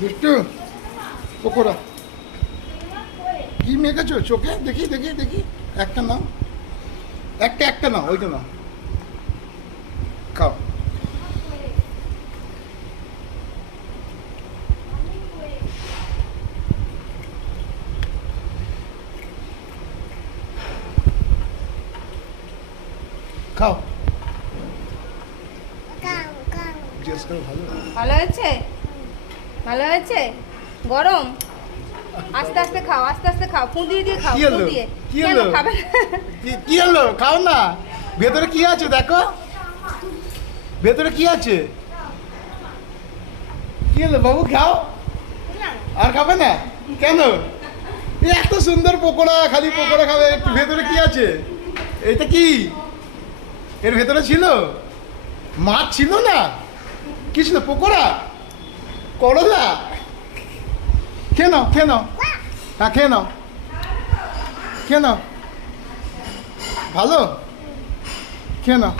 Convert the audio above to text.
দুষ্টু পকোড়া কি মেখেছো চোখে? দেখি দেখি দেখি, একটা নাও, একটা নাও, ওইটা নাও, খাও। খাও। জিজ্ঞেস করো ভালো? ভালো হয়েছে? ভালো হয়েছে? গরম? আস্তে আস্তে খাও, আস্তে আস্তে খাও, ফুঁ দিয়ে দিয়ে খাও, কি ফুঁ হলো? দিয়ে। কি কেন হলো? খাবে না? কি হলো? খাও না, ভেতরে কি আছে দেখো, ভেতরে কি আছে? কি হলো বাবু, খাও। আর খাবে না কেন? এই এত সুন্দর পকোড়া, খালি পকোড়া খাবে, একটু ভেতরে কি আছে? এটা কি এর ভেতরে ছিল? মাছ ছিল না? কি ছিল? পকোড়া, করলা। খেয়ে নাও, খেয়ে নাও, হ্যাঁ খেয়ে নাও, খেয়ে নাও, ভালো, খেয়ে নাও।